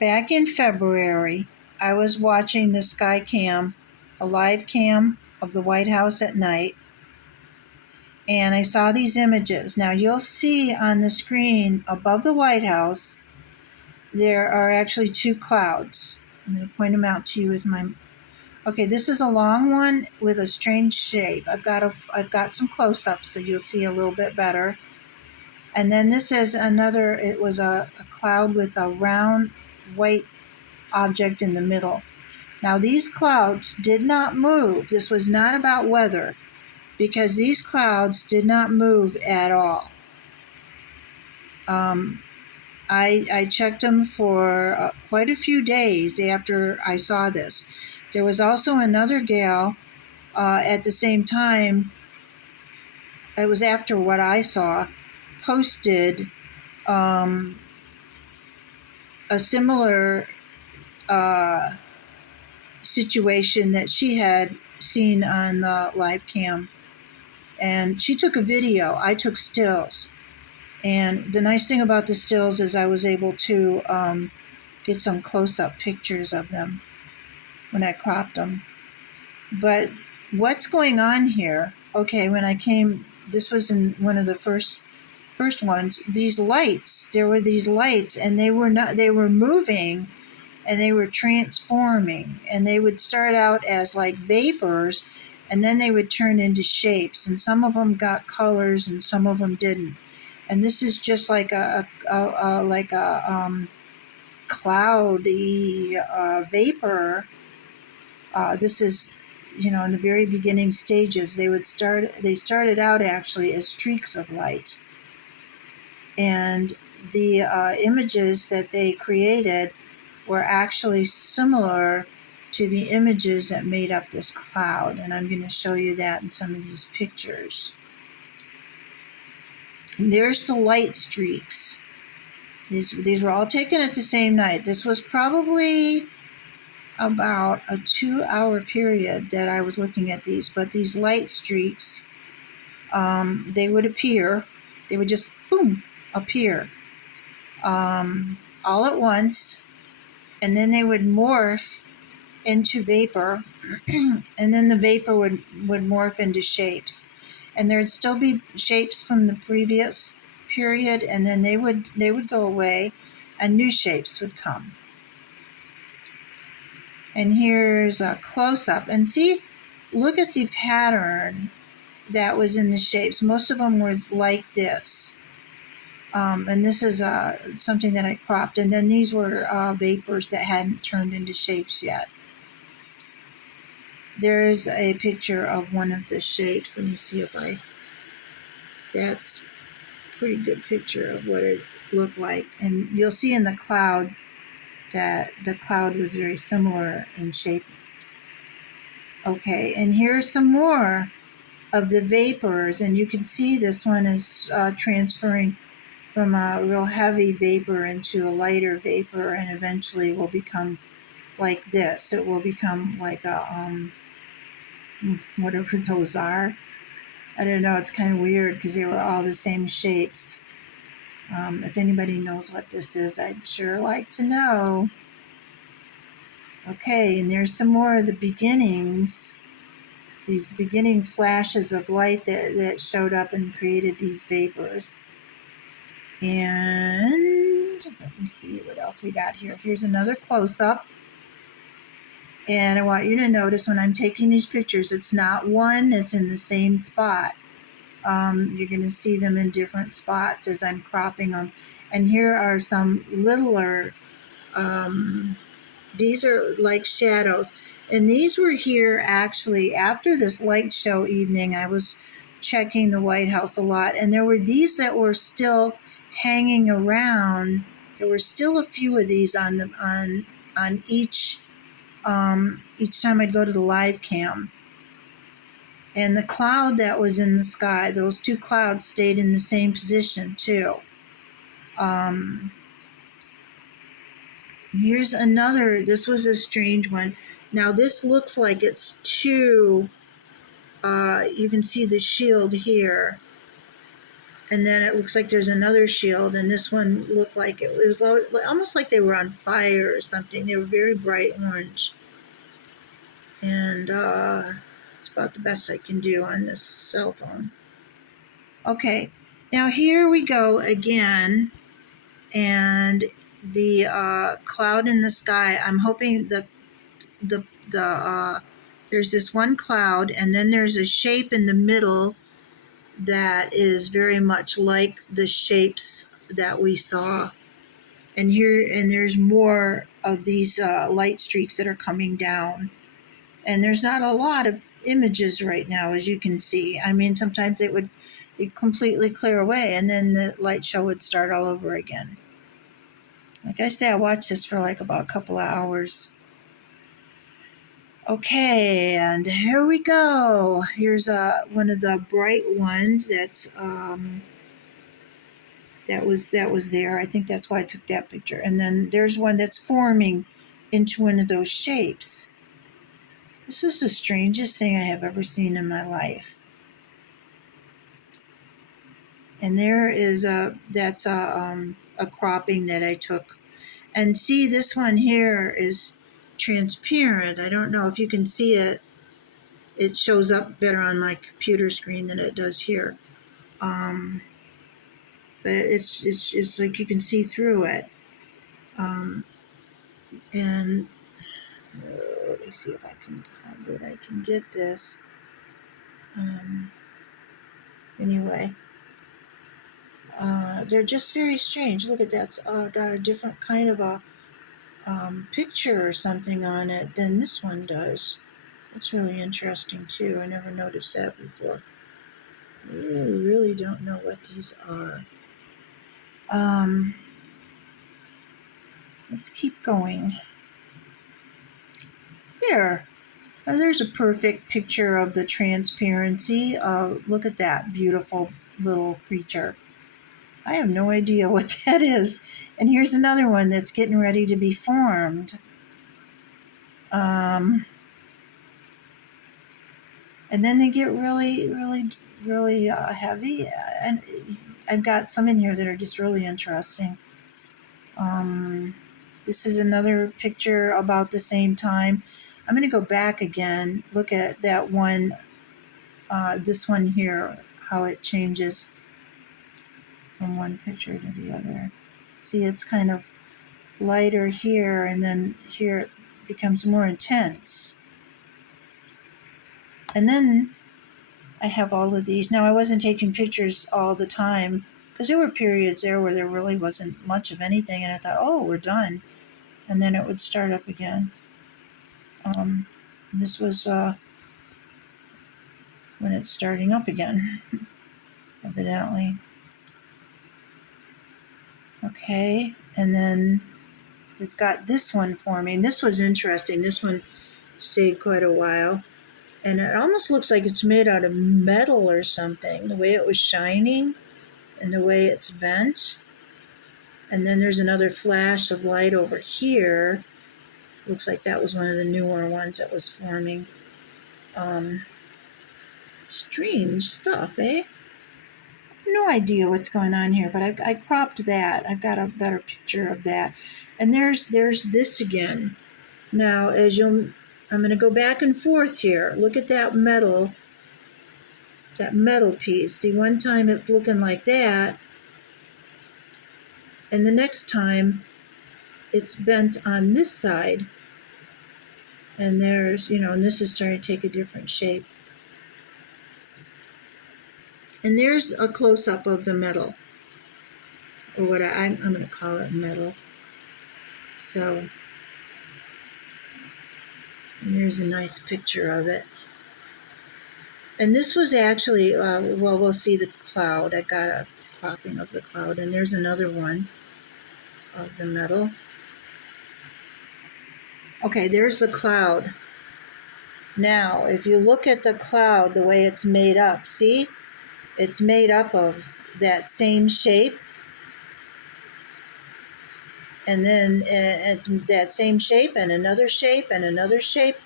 Back in February, I was watching the sky cam, a live cam of the White House at night, and I saw these images. Now you'll see on the screen above the White House, there are actually two clouds. I'm going to point them out to you with my... Okay, this is a long one with a strange shape. I've got some close-ups so you'll see a little bit better. And then this is another, it was a cloud with a round white object in the middle. Now these clouds did not move. This was not about weather, because these clouds did not move at all. I checked them for quite a few days after I saw this. There was also another gal at the same time, it was after what I saw, posted a similar situation that she had seen on the live cam. And she took a video. I took stills. And the nice thing about the stills is I was able to get some close-up pictures of them when I cropped them. But what's going on here? Okay, when I came, this was in one of the first ones. These lights, there were these lights, and they were moving, and they were transforming, and they would start out as like vapors, and then they would turn into shapes, and some of them got colors, and some of them didn't. And this is just like a cloudy vapor. This is, in the very beginning stages. They started out actually as streaks of light, and the images that they created were actually similar to the images that made up this cloud. And I'm going to show you that in some of these pictures. And there's the light streaks. These were all taken at the same night. This was probably about a 2-hour period that I was looking at these. But these light streaks, they would appear. They would just, boom, appear all at once. And then they would morph into vapor, and then the vapor would morph into shapes, and there'd still be shapes from the previous period, and then they would go away, and new shapes would come. And here's a close-up, and see, look at the pattern that was in the shapes. Most of them were like this. And this is something that I cropped, and then these were vapors that hadn't turned into shapes yet. There is a picture of one of the shapes. Let me see if that's a pretty good picture of what it looked like. And you'll see in the cloud that the cloud was very similar in shape. Okay, and here's some more of the vapors, and you can see this one is transferring from a real heavy vapor into a lighter vapor, and eventually will become like this. It will become like a whatever those are. I don't know, it's kind of weird because they were all the same shapes. If anybody knows what this is, I'd sure like to know. Okay, and there's some more of the beginnings, these beginning flashes of light that showed up and created these vapors. And let me see what else we got here. Here's another close-up. And I want you to notice when I'm taking these pictures, it's not one that's in the same spot. You're going to see them in different spots as I'm cropping them. And here are some littler, these are like shadows. And these were here actually after this light show evening. I was checking the White House a lot, and there were these that were still hanging around. There were still a few of these on each time I'd go to the live cam. And the cloud that was in the sky, those two clouds stayed in the same position too. Here's another, this was a strange one. Now this looks like it's two, you can see the shield here. And then it looks like there's another shield, and this one looked like it was almost like they were on fire or something. They were very bright orange. And it's about the best I can do on this cell phone. Okay, now here we go again, and the cloud in the sky. I'm hoping the there's this one cloud, and then there's a shape in the middle that is very much like the shapes that we saw. And there's more of these light streaks that are coming down. And there's not a lot of images right now, as you can see. I mean, sometimes it'd completely clear away, and then the light show would start all over again. Like I say, I watched this for like about a couple of hours. Okay, and here we go. Here's one of the bright ones that's that was there. I think that's why I took that picture. And then there's one that's forming into one of those shapes. This is the strangest thing I have ever seen in my life. And there is that's a cropping that I took. And see, this one here is transparent. I don't know if you can see it. It shows up better on my computer screen than it does here. But it's like you can see through it. And let me see if I can, how good I can get this. Anyway, they're just very strange. Look at that. It's got a different kind of a picture or something on it than this one does. That's really interesting too. I never noticed that before. I really don't know what these are. Let's keep going. There. Now there's a perfect picture of the transparency. Look at that beautiful little creature. I have no idea what that is. And here's another one that's getting ready to be formed. And then they get really heavy. And I've got some in here that are just really interesting. This is another picture about the same time. I'm going to go back again. Look at that one, this one here, how it changes from one picture to the other. See, it's kind of lighter here, and then here it becomes more intense. And then I have all of these. Now, I wasn't taking pictures all the time because there were periods there where there really wasn't much of anything, and I thought, oh, we're done. And then it would start up again. This was when it's starting up again, evidently. Okay, and then we've got this one forming. This was interesting. This one stayed quite a while. And it almost looks like it's made out of metal or something, the way it was shining and the way it's bent. And then there's another flash of light over here. Looks like that was one of the newer ones that was forming. Strange stuff, eh? No idea what's going on here, but I cropped that. I've got a better picture of that. And there's this again. Now, I'm going to go back and forth here. Look at that metal piece. See, one time it's looking like that, and the next time it's bent on this side. And there's, and this is starting to take a different shape. And there's a close-up of the metal, or what I'm going to call it metal. So, and there's a nice picture of it. And this was actually, we'll see the cloud. I got a cropping of the cloud, and there's another one of the metal. Okay, there's the cloud. Now, if you look at the cloud, the way it's made up, see? It's made up of that same shape. And then it's that same shape and another shape and another shape.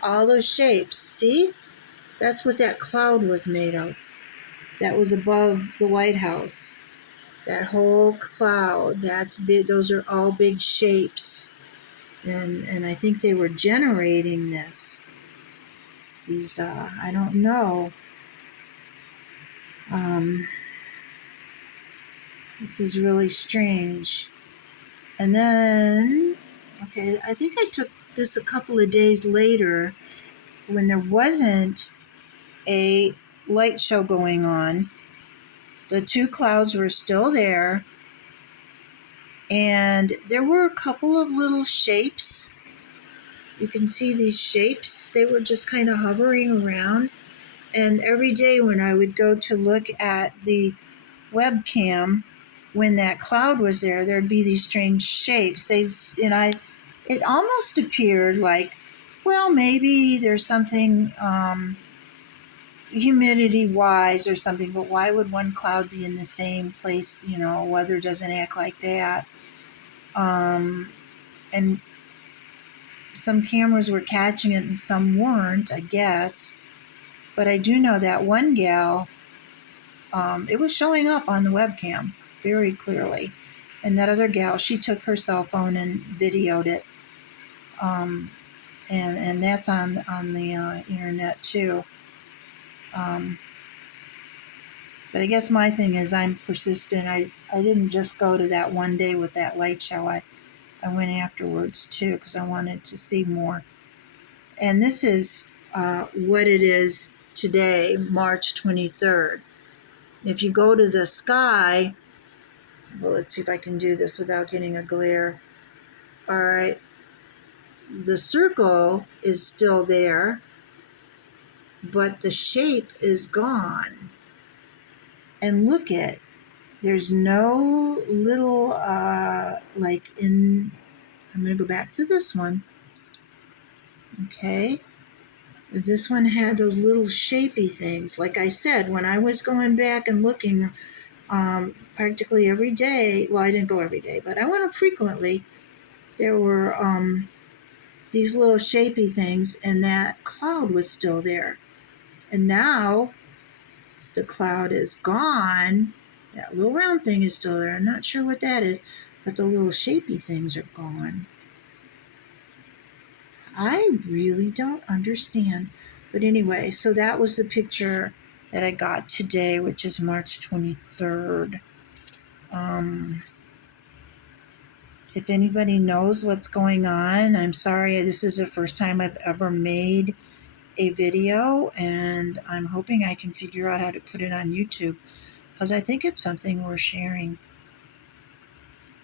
All those shapes, see? That's what that cloud was made of. that was above the White House. That whole cloud, that's big. Those are all big shapes. And I think they were generating these, I don't know. This is really strange. And then, okay, I think I took this a couple of days later when there wasn't a light show going on. The two clouds were still there, and there were a couple of little shapes. You can see these shapes. They were just kind of hovering around. And every day when I would go to look at the webcam, when that cloud was there, there'd be these strange shapes. It almost appeared like, well, maybe there's something humidity-wise or something, but why would one cloud be in the same place? Weather doesn't act like that. And some cameras were catching it and some weren't, I guess. But I do know that one gal, it was showing up on the webcam very clearly. And that other gal, she took her cell phone and videoed it. And that's on the internet too. But I guess my thing is I'm persistent. I didn't just go to that one day with that light show. I went afterwards too because I wanted to see more. And this is what it is today, March 23rd. If you go to the sky, well, let's see if I can do this without getting a glare. All right. The circle is still there, but the shape is gone. And look at, there's no little, I'm going to go back to this one. Okay. This one had those little shapy things. Like I said, when I was going back and looking practically every day, well, I didn't go every day, but I went frequently, there were these little shapy things, and that cloud was still there. And now the cloud is gone. That little round thing is still there. I'm not sure what that is, but the little shapy things are gone. I really don't understand. But anyway, so that was the picture that I got today, which is March 23rd. If anybody knows what's going on, I'm sorry. This is the first time I've ever made a video, and I'm hoping I can figure out how to put it on YouTube because I think it's something worth sharing.